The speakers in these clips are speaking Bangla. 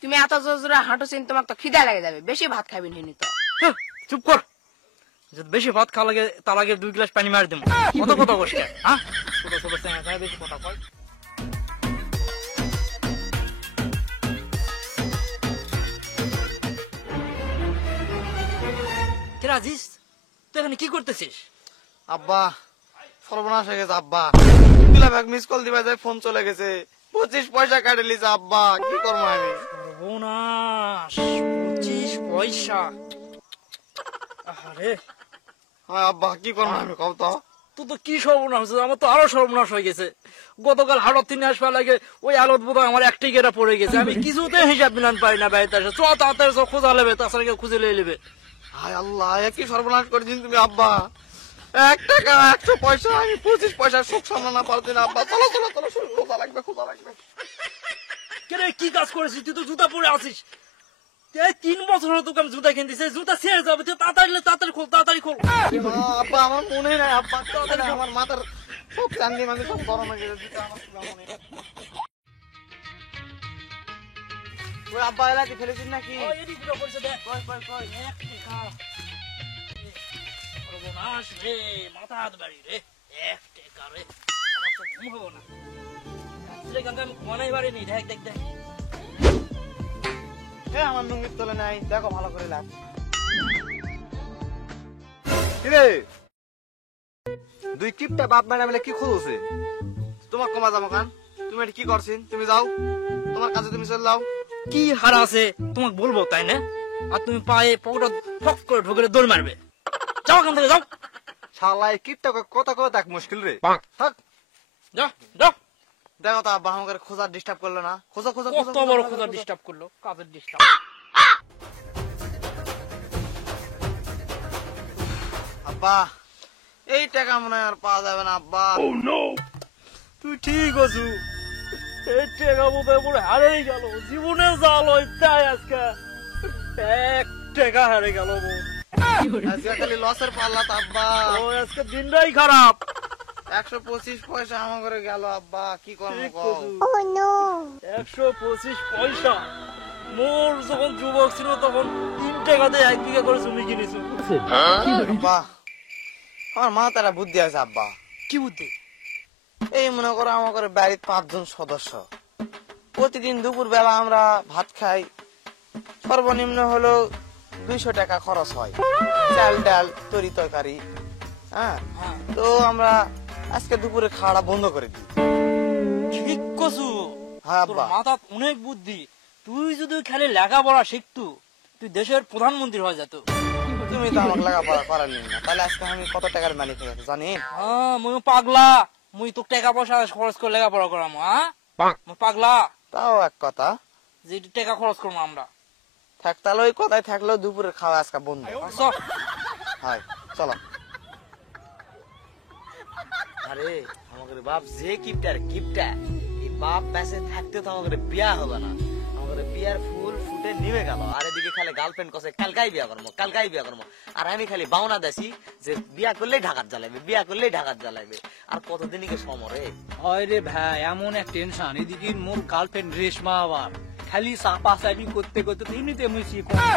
তুমি এত জোর জোরে হাঁটোছেন, তোমার তো খিদা লেগে যাবে, বেশি ভাত খাবেন হিনি তো। চুপ কর, যদি বেশি ভাত খাওয়া লাগে তার আগে 2 গ্লাস পানি মার দেবো। কত কথা বসে, হ্যাঁ ছোট ছোট বেশি কথা কয়। আজিজ, তুই এখানে কি করতেছিস? আব্বা সর্বনাশ হয়ে গেছে আব্বা, দিলাম এক মিস কল দিবা যায়, ফোন চলে গেছে, 25 পয়সা কাটে লিছে আব্বা, কি করবো আমি? সর্বনাশ, 25 পয়সা। আরে হ্যাঁ আব্বা, কি করবো আমি কও তো? তুই তো কি সর্বনাশ হয়েছে, আমার তো আরো সর্বনাশ হয়ে গেছে। গতকাল হাড়ত 3 আসবা লাগে, ওই আলত বোধ আমার একটাই গেরা পড়ে গেছে, আমি কিছুতে হিসাব মিলান পারি না বাড়িতে আসে। চ তাড়াতাড়ি খোঁজা লেবে, তাছাড়া কেউ খুঁজে লেগে নেবে। হায় আল্লাহ, কি সর্বনাশ করেছিস তুমি আব্বা, 1 টাকা 100 পয়সা, আমি 25 পয়সা সুখ সামলানা পারছি না আব্বা। চলো চলো চলো, খোঁজা লাগবে খোঁজা লাগবে। কেন কি কাজ করেছিস তুই? তো জুতা পরে আছিস, 3 বছর হলো তোকে আমি জুতা কিনতেছি, জুতা ছেড়ে যাবে, তুই তাড়াতাড়ি খোল, তাড়াতাড়ি খোল। আব্বা আমার মনে নাই আব্বা, তাড়াতাড়ি, আমার মাথার সব চান্দি মান্দি সব গরম হয়ে গেছে, আমার মনে নাই। ওই আব্বা এলাকি ফেলেছিস নাকি? সর্বনাশ রে, মাথা হাত বাড়ি রে, 1 টাকা রে, আমার তো ঘুম হবো না। আমি ঘুমানাই বাড়ি নেই, দেখ দেখ দেখ। আমার লুঙ্গির তলে নাই, দেখো ভালো করে লাগ। কিরে 2 টিপটা বাপ মারা মিলে কি খুলছে? তোমার কমা যাবো কান, তুমি এটা কি করছিন? তুমি যাও, তোমার কাছে তুমি চলে যাও। কি হারা আছে তোমাকে বলবো তাই না? আর তুমি পায়ে পকেট ফক করে ঢুকে দৌড় মারবে। যাও এখান থেকে, যাও। শালা এই কিপটা কথা কথা দেখ মুশকিল রে, থাক যাও যাও। দেখো তো আব্বা আমাকে খোঁজা ডিস্টার্ব করলো না, খোঁজা খোঁজা কত বড় খোঁজা ডিস্টার্ব করলো, কাজের ডিস্টার্ব। আব্বা এই টাকা মনে হয় আর পাওয়া যাবে না আব্বা। তুই ঠিক আছু, এই টাকা বোধহয় পুরো হারেই গেল, জীবনে জাল তাই আজকে 1 টাকা হারে গেল। আজকে খালি লসের পাল্লা তো আব্বা, ও আজকে দিনটাই খারাপ। 125 পয়সা আমার করে গেল আব্বা, কি করবো ঠিক কও? কছু। 125 পয়সা। মোর যখন যুবক ছিল তখন 3 টাকাতে 1 বিঘা করে জমি কিনেছি। আব্বা আমার মাথাটা বুদ্ধি আছে আব্বা। কি বুদ্ধি? এই মনে করো আমার বাড়ির 5 জন সদস্য, প্রতিদিন দুপুর বেলা আমরা ভাত খাই, সর্বনিম্ন হলো 200 টাকা খরচ হয়, চাল ডাল তরি তরকারি। হ্যাঁ, তো আমরা আজকে দুপুরে খাওয়াটা বন্ধ করে দিই। ঠিক কছু। হ্যাঁ তোর আব্বা, মাথা অনেক বুদ্ধি। তুই যদি খালি লেখাপড়া শিখতু, তুই দেশের প্রধানমন্ত্রী হয়ে যেত। তুমি তো আমাকে লেখাপড়া করালি না, তাহলে আজকে আমি কত টাকার মালিক হয়ে গেছি জানেন? হ্যাঁ, মুই পাগলা, মুই তোর টাকা পয়সা খরচ করে লেখাপড়া করাম। হ্যাঁ, মুই পাগলা তাও এক কথা, যে টাকা খরচ করবো আমরা। থাক তাহলে ওই কথাই থাকলেও দুপুরে খাওয়া আজকে বন্ধ। চল। হয় চলো। আরে আমাদের বাপ যে কিপটার কিপটা, এই বাপ প্যাসে থাকতে তো আমাদের বিয়া হবে না, আমাদের বিয়ার ফুল ফুটে নিভে গেল। আর এদিকে খালি গার্লফ্রেন্ড কসে কালকাই বিয়া করবো, কালকাই বিয়া করবো, আর আমি খালি বাউনা দেছি যে বিয়া করলেই ঢাকাত জ্বালাইবে, বিয়া করলেই ঢাকাত জ্বালাইবে। আর কতদিনই সমরে হয় রে ভাই, এমন এক টেনশন, এদিকে মোর গার্লফ্রেন্ড রেশমা আবার খালি চাপা চাপি করতে করতে এমনিতে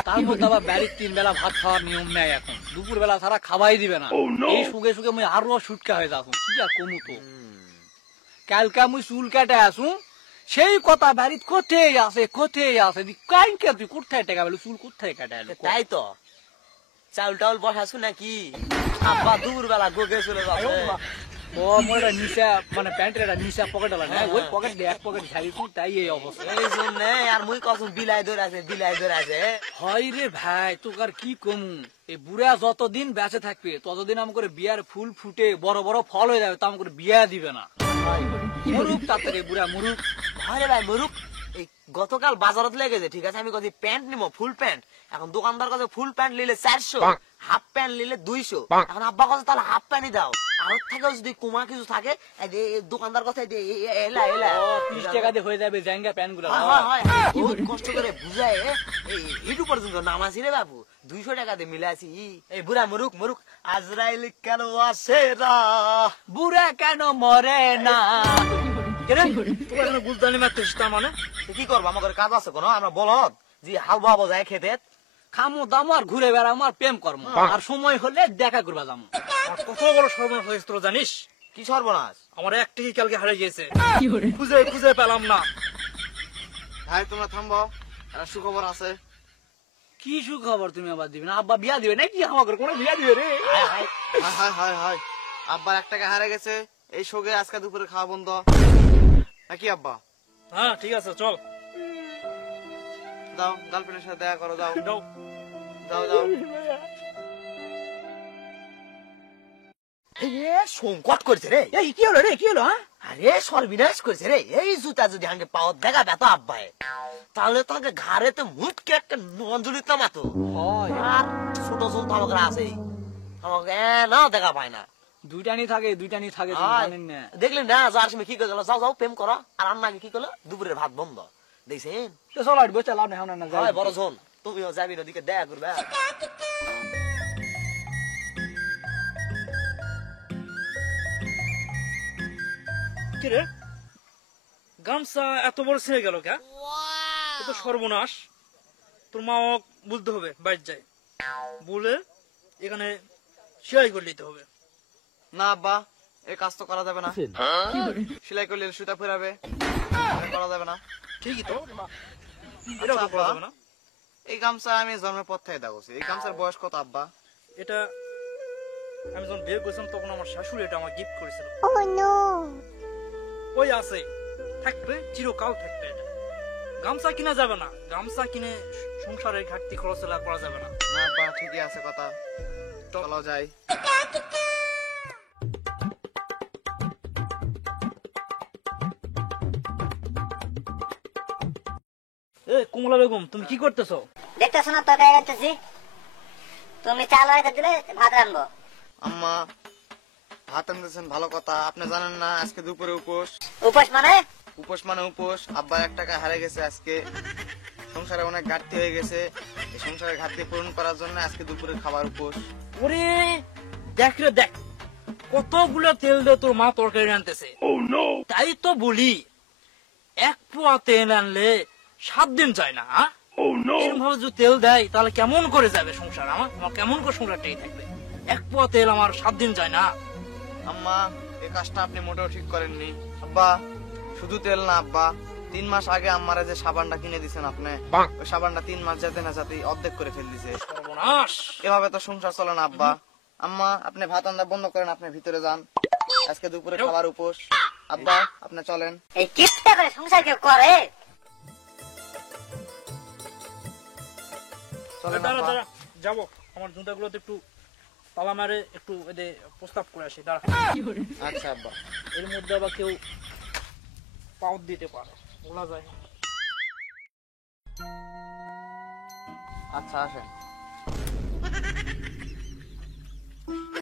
তার মধ্যে আবার বাড়ির 3 বেলা ভাত খাওয়ার নিয়ম নেই, এখন দুপুর বেলা ছাড়া খাওয়াই দিবে না। এই সুগে সুগে মুই আরো সুটকা হয়ে যাবো, কি আর কমু তো। কালকা মুই চুল কাটে আসু, সেই কথা বাড়িত কোথায় আছে কাইনকে তুই কোথায় টাকা বলে চুল কোথায় কাটে আলো? তাই তো চাউল টাউল বসাছু নাকি? আব্বা দুপুর বেলা গোগে চলে যাবে। ও মোর একটা নিচা মানে প্যান্টের একটা নিচা পকেট আলা না, ওই পকেট দিয়ে 1 পকেট ঝাড়িছু, তাই এই অবস্থা। এই জন্য আর মুই কসম বিলাই ধরে আছে, বিলাই ধরে আছে। হয় রে ভাই, তোকে আর কি কমু, এই বুড়া যতদিন বেঁচে থাকবে ততদিন আমাকে বিয়ার ফুল ফুটে বড় বড় ফল হয়ে যাবে, তা আমাকে বিয়া দিবে না। মরুক তাড়াতাড়ি বুড়া মরুক। আরে ভাই মরুক, এই গতকাল বাজারত লেগেছে, ঠিক আছে আমি কছি প্যান্ট নিবো ফুল প্যান্ট, এখন দোকানদার কাছে ফুল প্যান্ট নিলে 400, হাফ প্যান্ট নিলে 200। এখন আব্বা কাছে তাহলে হাফ প্যান্টই দাও, আর থেকেও যদি কুমা কিছু থাকে দোকানদার কাছে এলা এলা 30 টাকা দিয়ে হয়ে যাবে জাঙ্গা প্যান্ট গুলো। কষ্ট করে বুঝায় হিটু পর্যন্ত নামাছি রে বাবু, 200 টাকা দিয়ে মিলাছি। এই বুড়া মরুক মরুক, আজরাইল কেন আসে না, বুড়া কেন মরে না। কে রে তোরা এখানে গুলদানি মারতেছিস তার মানে? তো কি করবো, আমাদের কাজ আছে কোনো? আমরা বলদ যে হাল বাবো যায় খেতে। খামো দামো আর ঘুরে বেড়ামো আর প্রেম কর্ম, আর সময় হলে দেখা করবা যাবো। আমার কত বড় সর্বনাশ হয়েছে তোরা জানিস? কি সর্বনাশ? আমার এক টিকি কালকে হারিয়ে গেছে, খুঁজে খুঁজে পেলাম না। ভাই তোমরা থামবো, একটা সুখবর আছে। কি সুখবর তুমি আবার দিবে না? আব্বা বিয়া দিবে নাকি? আমাকে কোনো বিয়া দিবে রে? হাই হাই হাই, আব্বার 1 টাকা হারে গেছে, এই শোকে আজকে দুপুরে খাওয়া বন্ধ নাকি আব্বা? হ্যাঁ ঠিক আছে চল। দাও গার্লফ্রেন্ডের সাথে দেখা করো, দাও দাও। দাও দাও। সংকট করছে রে। এই কি হলো রে? কি হলো? হ্যাঁ আরে সর্বনাশ করছে রে। এই জুতা যদি আগে পাও দেখা বেতো আব্বাই, তাহলে তো আগে ঘাড়ে তো মুটকে একটা নজুরিত মাতো। আর ছোট ছোট তো আমাকে আছে, আমাকে না দেখা পায় না। দুইটানি থাকে তুমি জানেন না? দেখলেন না যার সময় কি করে গেল, যাও যাও প্রেম করো। আর রান্না আগে কি করলো, দুপুরের ভাত বন্ধ। দেখছেন তো চলো আর বসে লাভ নেই, আমরা না যাই। বড় জন তুমিও যাবি ওদিকে দেখা করবে। কি রে গামছা এত বড় ছিঁড়ে গেল কে? এ তো সর্বনাশ। তোর মা বলতে হবে, বাইর যায় বলে এখানে সেলাই করে নিতে হবে। না আব্বা, এই কাজ তো করা যাবে না। সেলাই করলে সুতা ফেরাবে, করা যাবে না। ঠিকই তো, এটাও তো করা যাবে না। এই গামছা আমি জন্মের পর থেকে দেখছি। এই গামছার বয়স কত আব্বা? এটা আমি যখন বিয়ে করেছিলাম তখন আমার শাশুড়ি এটা আমার গিফট করেছিল। ওই আছে, থাকবে চিরকাল থাকবে। এটা গামছা কিনা যাবে না, গামছা কিনে সংসারের ঘাটতি খরচলা করা যাবে না। না আব্বা ঠিকই আছে কথা, চলো যাই। এ কমলা বেগম তুমি কি করতেছো? দেখতেছো না তরকারি রাখতেছি, তুমি চাল রেখে দিলে ভাত রান্নবো। আম্মা ভাত আনতেছেন ভালো কথা, আপনি জানেন না আজকে দুপুরে উপোস। উপোস মানে? উপোস মানে উপোস। আব্বা 1 টাকা হারে গেছে আজকে, সংসারে অনেক ঘাটতি হয়ে গেছে। এই সংসারের ঘাটতি পূরণ করার জন্য আজকে দুপুরে খাবার উপোস। ওরে দেখ রে দেখ, কতগুলো তেল দিয়ে তোর মা তরকারি আনতেছে। তাই তো বলি 1 পোয়া তেল আনলে 7 দিন যায় না। এরকম ভাবে যদি তেল দেয় তাহলে কেমন করে যাবে সংসার? আমার কেমন করে সংসারটাই থাকবে? 1 পোয়া তেল আমার 7 দিন যায় না। আম্মা এই কাজটা আপনি মোটেও ঠিক করেননি। আব্বা শুধু তেল না আব্বা, 3 মাস আগে আম্মারা যে সাবানটা কিনে দিছেন আপনি, ওই সাবানটা 3 মাস যেতে না যেতে অর্ধেক করে ফেল দিছে। সর্বনাশ। এভাবে তো সংসার চলে না আব্বা। আম্মা আপনি ভাত রান্না বন্ধ করেন, আপনি ভিতরে যান, আজকে দুপুরে খাবার উপোস। আব্বা আপনি চলেন। এই কিপটা করে সংসার কেউ করে? চলেন দাঁড়া আব্বা। দাঁড়া যাবো, আমার জুতাগুলোতে একটু তালা মারে একটু এদের প্রস্তাব করে আসি। দাঁড়া, আচ্ছা আব্বা। এর মধ্যে আবার কেউ পাউট দিতে পারে, বলা যায় না। আচ্ছা আসেন।